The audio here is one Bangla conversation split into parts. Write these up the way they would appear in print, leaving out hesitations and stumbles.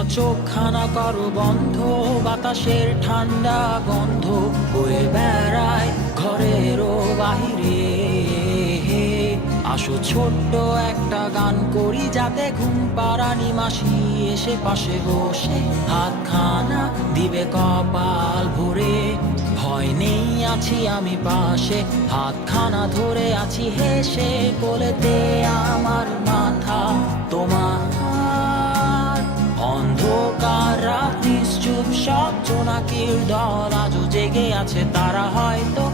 খোলা চোখখানা করো বন্ধ, বাতাসের ঠান্ডা গন্ধ বয়ে বেড়ায় ঘরেরও বাহিরে। আসো ছোট্ট একটা গান করি, যাতে ঘুম পাড়ানি মাসি এসে পাশে বসে হাতখানা দিবে কপাল ভরে। ভয় নেই, আছি আমি পাশে, হাতখানা ধরে আছি হেসে, কোলেতে আমার মাথা তোমার। অন্ধকার রাত নিশ্চুপ, সব জোনাকির দল আজও জেগে আছে, তারা হয়তো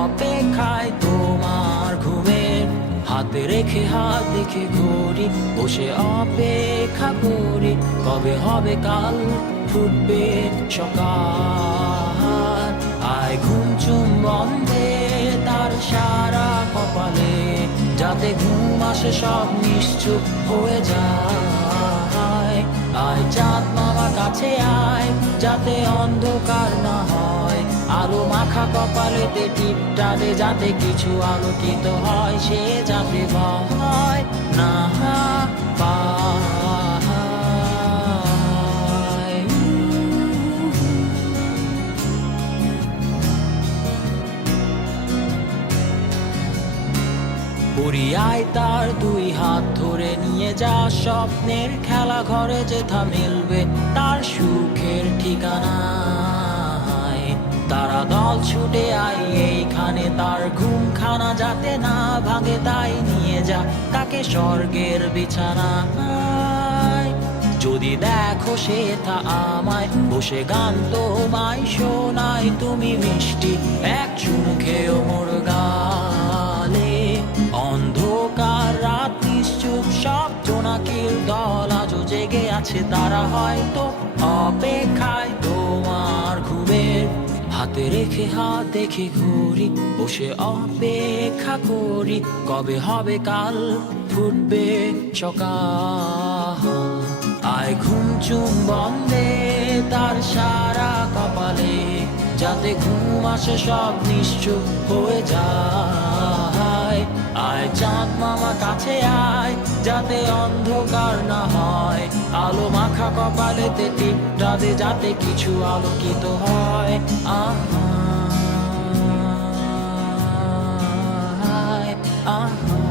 অপেক্ষায় তোমার ঘুমের। হাতে রেখে হাত দেখে ঘড়ি, বসে অপেক্ষা করি, কবে হবে কাল, ফুটবে সকাল। আয় ঘুম চুম বন্ধে তার সারা কপালে, যাতে ঘুম আসে সব নিশ্চুপ হয়ে যায়। আয় চাঁদ মামা কাছে আয়, যাতে অন্ধকার না হয়, আলো মাখা কপালেতে টিপটা দে, যাতে কিছু আলোকিত হয়, সে যাতে ভয় না পায়। পরিয়ায় তার দুই হাত ধরে নিয়ে যা, স্বপ্নের খেলা ঘরে যেথা মিলবে তার সুখের ঠিকানা। তারা দল ছুটে আই এইখানে, তার ঘুমখানা যাতে না ভাঙে, তাই নিয়ে যা তাকে স্বর্গের বিছানায়। যদি দেখো সে তা আমায় বসে গান তোমায় শোনায়, তুমি মিষ্টি এক চুমু খেয়েও মোর গালে। অন্ধকার রাত নিশ্চুপ, সব জোনাকির দল আজও জেগে আছে, তারা হয়তো অপেক্ষায় তোমার ঘুমের। হাতে রেখে হাত দেখে ঘুরি, বসে অপেক্ষা করি, কবে হবে কাল, ফুটবে সকাল। আয় ঘুম চুম বন্ধে তার সারা কপালে, যাতে ঘুম আসে সব নিশ্চুপ হয়ে যায়। আয় চাঁদ মামা কাছে আয়, যাতে অন্ধকার না হয়, আলো মাখা কপালেতে টিপটা দে, যাতে কিছু আলোকিত হয়। আহা আহা